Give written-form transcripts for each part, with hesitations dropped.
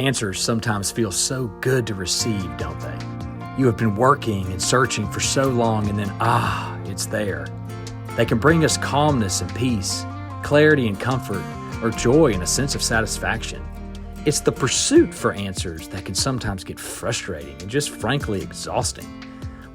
Answers sometimes feel so good to receive, don't they? You have been working and searching for so long, and then, it's there. They can bring us calmness and peace, clarity and comfort, or joy and a sense of satisfaction. It's the pursuit for answers that can sometimes get frustrating and just frankly exhausting.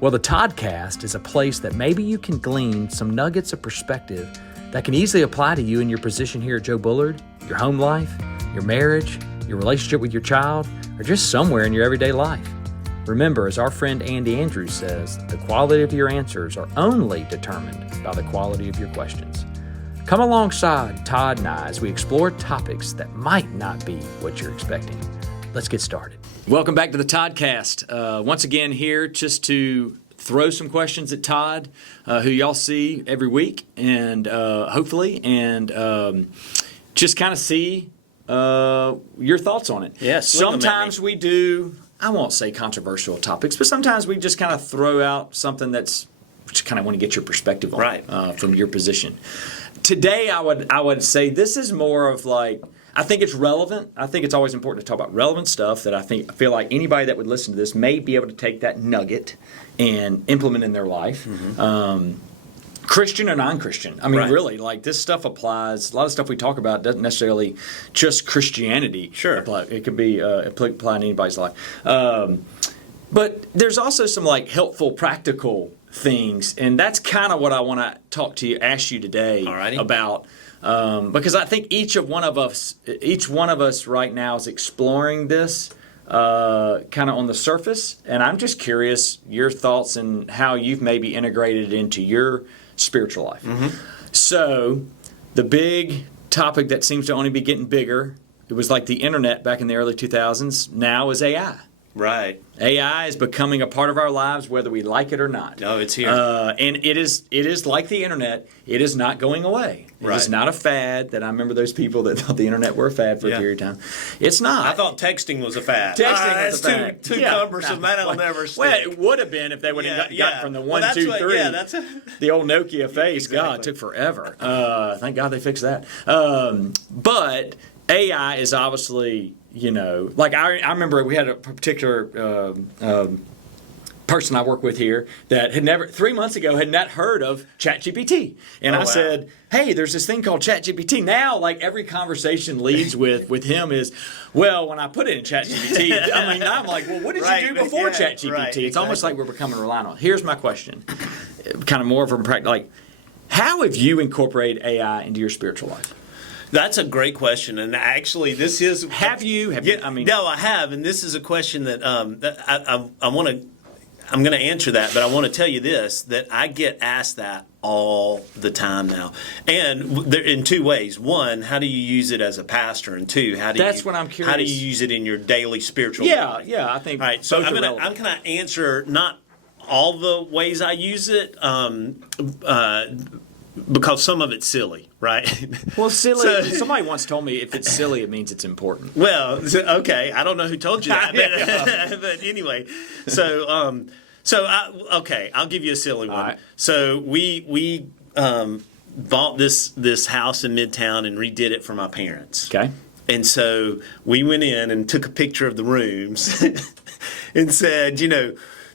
Well, the Toddcast is a place that maybe you can glean some nuggets of perspective that can easily apply to you in your position here at Joe Bullard, your home life, your marriage, your relationship with your child, or just somewhere in your everyday life. Remember, as our friend Andy Andrews says, the quality of your answers are only determined by the quality of your questions. Come alongside Todd and I as we explore topics that might not be what you're expecting. Let's get started. Welcome back to the Toddcast. Once again here just to throw some questions at Todd, who y'all see every week, and hopefully, and just kind of see your thoughts on it. Yes. Sometimes we do, I won't say controversial topics, but sometimes we just kind of throw out something that's just kind of want to get your perspective on it, from your position. Today, I would say this is more of like, I think it's relevant. I think it's always important to talk about relevant stuff that I feel like anybody that would listen to this may be able to take that nugget and implement in their life. Mm-hmm. Christian or non-Christian. I mean, really, like this stuff applies. A lot of stuff we talk about doesn't necessarily just Christianity. Sure. Apply. It could be apply in anybody's life. But there's also some like helpful, practical things, and that's kind of what I want to ask you today about, because I think each one of us right now is exploring this kind of on the surface, and I'm just curious your thoughts and how you've maybe integrated it into your spiritual life. Mm-hmm. So the big topic that seems to only be getting bigger, it was like the internet back in the early 2000s, now is AI. Right. AI is becoming a part of our lives whether we like it or not. Oh, it's here. And it is like the internet. It is not going away. It is not a fad that I remember those people that thought the internet were a fad for a period of time. It's not. I thought texting was a fad. Texting was a fad. Too cumbersome. That'll never stick. Well, it would have been if they would have gotten from the 1, 2, 3. The old Nokia face. Exactly. God, it took forever. Thank God they fixed that. But AI is obviously, like I remember we had a particular person I work with here that had never, 3 months ago, had not heard of ChatGPT. And I said, hey, there's this thing called ChatGPT. Now, like every conversation leads with him is, well, when I put it in ChatGPT, I'm like, well, what did you do before ChatGPT? Right, exactly. It's almost like we're becoming reliant on it. Here's my question, kind of more of a practical, like, how have you incorporated AI into your spiritual life? That's a great question, and actually, this is. Have you? No, I have, and this is a question that I want to. I'm going to answer that, but I want to tell you this: that I get asked that all the time now, and in two ways. One, how do you use it as a pastor, and two, That's what I'm curious. How do you use it in your daily spiritual life? Yeah, I think. All right, so I'm going to answer not all the ways I use it. Because some of it's silly, right? Well, silly. Somebody once told me if it's silly, it means it's important. Well, okay. I don't know who told you that, but anyway. So I'll give you a silly one. Right. So we bought this house in Midtown and redid it for my parents. Okay. And so we went in and took a picture of the rooms and said,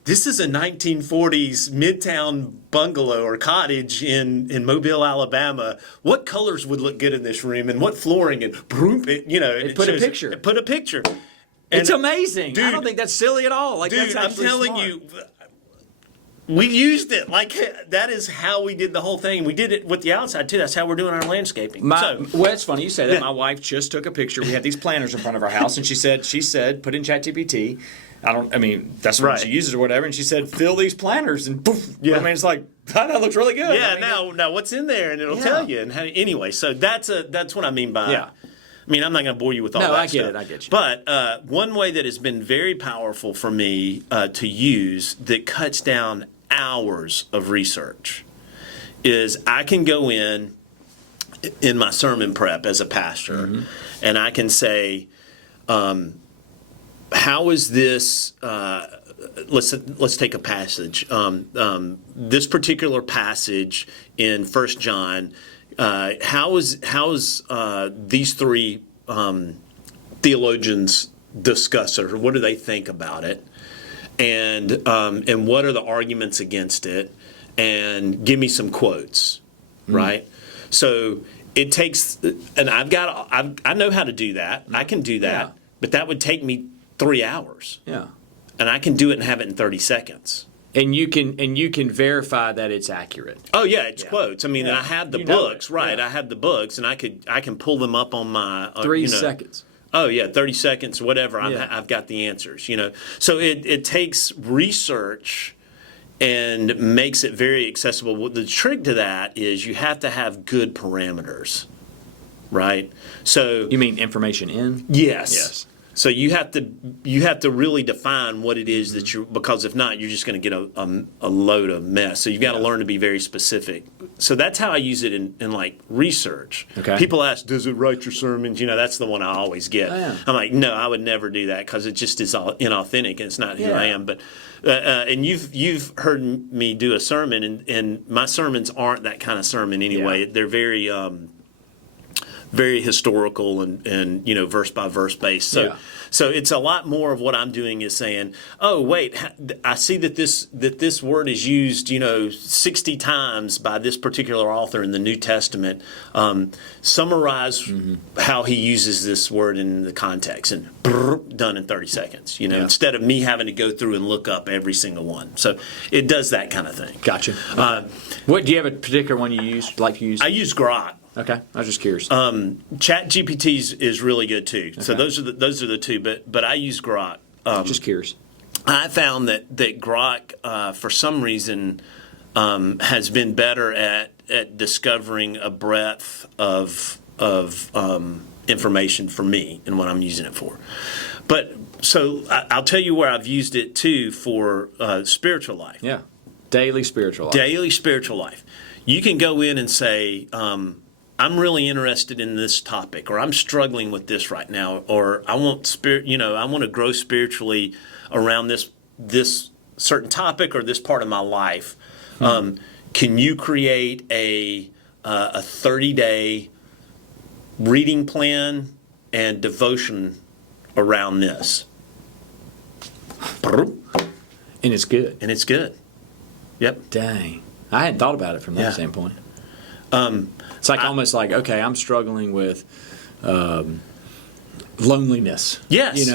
this is a 1940s Midtown bungalow or cottage in Mobile, Alabama. What colors would look good in this room, and what flooring? And it put a picture. It put a picture. It's amazing. Dude, I don't think that's silly at all. Like, dude, that's I'm telling you, we used it. Like, that is how we did the whole thing. We did it with the outside too. That's how we're doing our landscaping. Well, it's funny you say that. Yeah. My wife just took a picture. We had these planters in front of our house, and she said, put in ChatGPT. That's what she uses or whatever. And she said, fill these planters, and poof. Yeah. It's like, that looks really good. Yeah. Now what's in there, and it'll tell you. And anyway, so that's what I mean by. Yeah. I'm not going to bore you with all that stuff. I get you. But one way that has been very powerful for me to use that cuts down hours of research is I can go in my sermon prep as a pastor, and I can say, how is this? Let's take a passage. This particular passage in 1 John. How is these three theologians discusser? What do they think about it? And what are the arguments against it? And give me some quotes, right? So it takes, and I know how to do that. I can do that, Yeah. but that would take me 3 hours. Yeah. And I can do it and have it in 30 seconds. And you can verify that it's accurate. Oh yeah, it's quotes. I mean, Yeah. I had the You know books, it. right? Yeah. I had the books, and I can pull them up on my 3 seconds. Oh yeah, 30 seconds, whatever. Yeah. I've got the answers. So it takes research and makes it very accessible. Well, the trick to that is you have to have good parameters, right? So You mean information in? yes. Yes. So you have to really define what it is that you're, because if not, you're just going to get a load of mess. So you've got to learn to be very specific. So that's how I use it in like research. Okay. People ask, does it write your sermons? That's the one I always get. Oh, yeah. I'm like, no, I would never do that because it just is all inauthentic and it's not who I Yeah. am. But and you've heard me do a sermon, and my sermons aren't that kind of sermon anyway. Yeah. They're very historical and verse by verse based. So Yeah. so it's a lot more of what I'm doing is saying, oh wait, I see that this word is used 60 times by this particular author in the New Testament. Summarize how he uses this word in the context, and done in 30 seconds. Instead of me having to go through and look up every single one. So it does that kind of thing. Gotcha. What do you have a particular one you use? Like to use? I use Grok. Okay, I was just curious. Chat GPT is really good too. So those are the two. But I use Grok. Just curious. I found that Grok for some reason has been better at discovering a breadth of information for me and what I'm using it for. But so I'll tell you where I've used it too for spiritual life. Yeah, daily spiritual life. Daily spiritual life. You can go in and say, I'm really interested in this topic, or I'm struggling with this right now, or I want I want to grow spiritually around this certain topic or this part of my life. Can you create a 30-day reading plan and devotion around this? And it's good. And it's good. Yep. Dang. I hadn't thought about it from that standpoint. It's like almost like, okay, I'm struggling with loneliness. Yes.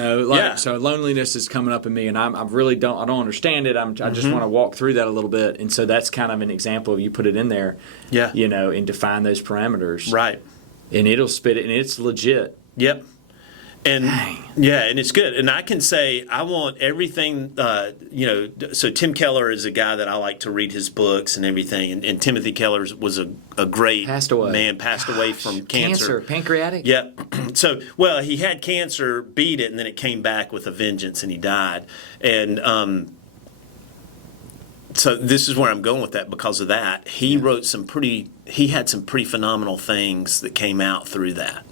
So loneliness is coming up in me, and I really don't understand it. I just want to walk through that a little bit, and so that's kind of an example of you put it in there. Yeah. And define those parameters. Right. And it'll spit it, and it's legit. Yep. And Dang. yeah, and it's good. And I can say I want everything. So Tim Keller is a guy that I like to read his books and everything. And Timothy Keller was a great Passed away. man. Passed away from cancer. Pancreatic. Yep. So he had cancer, beat it, and then it came back with a vengeance, and he died. And so this is where I'm going with that because of that. He had some pretty phenomenal things that came out through that.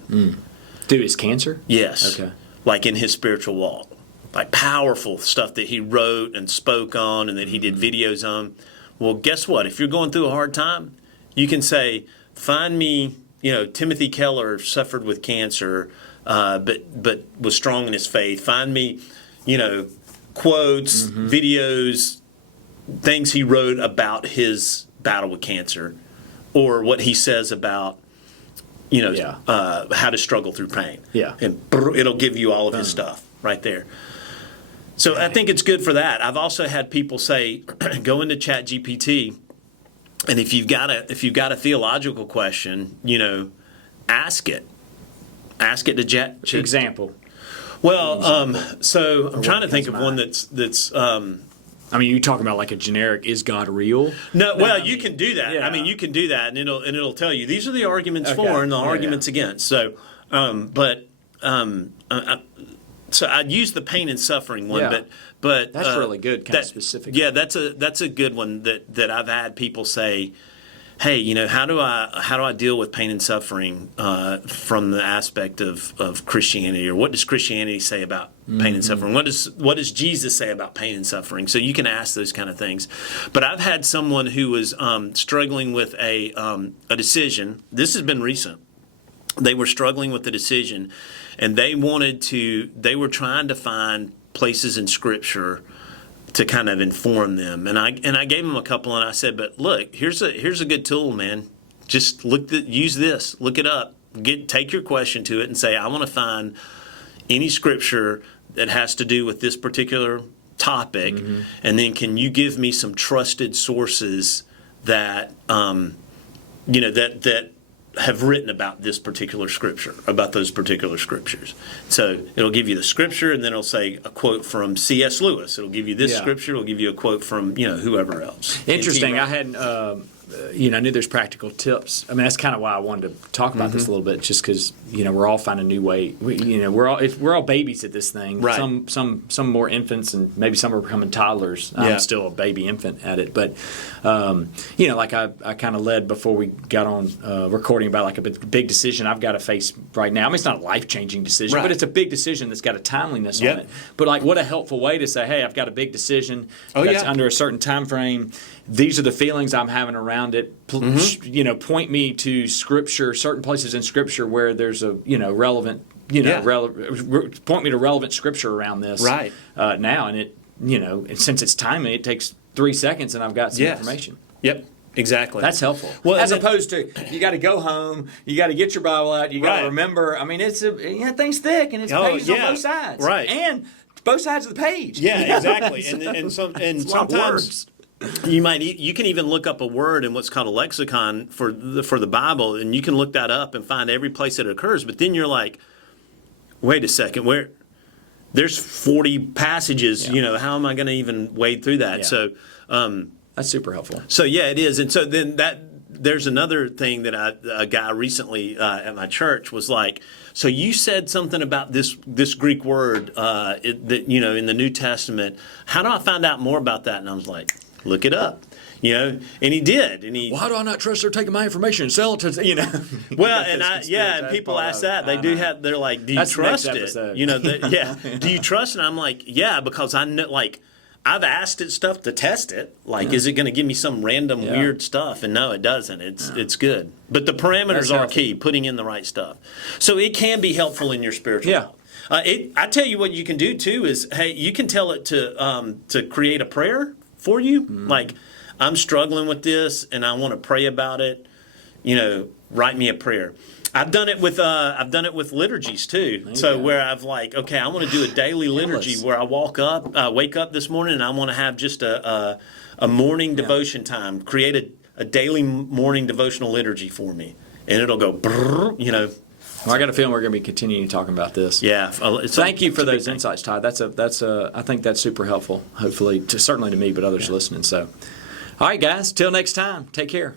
Dude, it's cancer? Yes. Okay. Like in his spiritual walk. Like powerful stuff that he wrote and spoke on and that he did videos on. Well, guess what? If you're going through a hard time, you can say, find me, Timothy Keller suffered with cancer, but was strong in his faith. Find me, quotes, videos, things he wrote about his battle with cancer, or what he says about how to struggle through pain. Yeah. And it'll give you all of his stuff right there. So I think it's good for that. I've also had people say, go into Chat GPT, and if you've got a theological question, ask it. Ask it to Chat. Example. Well, so I'm trying to think of comes to one mind? that's I mean, you talking about like a generic, is God real? No, well, you can do that. Yeah. I mean, you can do that, and it'll tell you these are the arguments for and the arguments against. So, so I'd use the pain and suffering one, Yeah. but That's really good, kind of specific. Yeah, that's a good one that I've had people say, hey, how do I deal with pain and suffering from the aspect of Christianity, or what does Christianity say about pain and suffering? What does Jesus say about pain and suffering? So you can ask those kind of things. But I've had someone who was struggling with a decision. This has been recent. They were struggling with the decision, and they were trying to find places in Scripture to kind of inform them. And I gave them a couple, and I said, but look, here's a good tool, man. Just use this, look it up, take your question to it and say, I want to find any Scripture that has to do with this particular topic, and then can you give me some trusted sources that that have written about this particular scripture, about those particular scriptures. So it'll give you the scripture, and then it'll say a quote from C.S. Lewis. It'll give you this scripture. It'll give you a quote from whoever else. Interesting. I hadn't. I knew there's practical tips. I mean, that's kind of why I wanted to talk about this a little bit, just because we're all finding a new way. We're all babies at this thing. Right. Some more infants, and maybe some are becoming toddlers. I'm still a baby infant at it, but like I kind of led before we got on recording about like a big decision I've got to face right now. I mean, it's not a life-changing decision, but it's a big decision that's got a timeliness on it. But like, what a helpful way to say, hey, I've got a big decision that's under a certain time frame. These are the feelings I'm having around it. Point me to Scripture, certain places in Scripture where there's a relevant. Point me to relevant Scripture around this now, and it since it's timely, it takes 3 seconds, and I've got some information. Yep. Exactly. That's helpful. Well, as opposed to you got to go home, you got to get your Bible out, you got to remember. I mean, it's thing's thick, and it's pages on both sides, and both sides of the page. Yeah, exactly. and sometimes you can even look up a word in what's called a lexicon for the Bible, and you can look that up and find every place that it occurs. But then you're like, wait a second, there's 40 passages. How am I going to even wade through that? So. That's super helpful. So yeah, it is. And so then there's another thing that a guy recently at my church was like, so you said something about this Greek word that in the New Testament. How do I find out more about that? And I was like, look it up. And he did. And why do I not trust her taking my information and sell it to Well, and people ask that. They do have. They're like, do you trust it? Do you trust it? And I'm like, yeah, because I know, like. I've asked it stuff to test it. Like, is it going to give me some random weird stuff? And no, it doesn't. It's good. But the parameters are key, putting in the right stuff. So it can be helpful in your spiritual life. I tell you what you can do, too, is, hey, you can tell it to create a prayer for you. Like, I'm struggling with this, and I want to pray about it. Write me a prayer. I've done it with liturgies too. So where I've like, okay, I want to do a daily liturgy where I wake up this morning, and I want to have just a morning devotion time. Create a daily morning devotional liturgy for me, and it'll go. Well, I got a feeling we're going to be continuing talking about this. Yeah. Thank you for those insights, Todd. I think that's super helpful. Hopefully, certainly to me, but others listening. So, all right, guys. Till next time. Take care.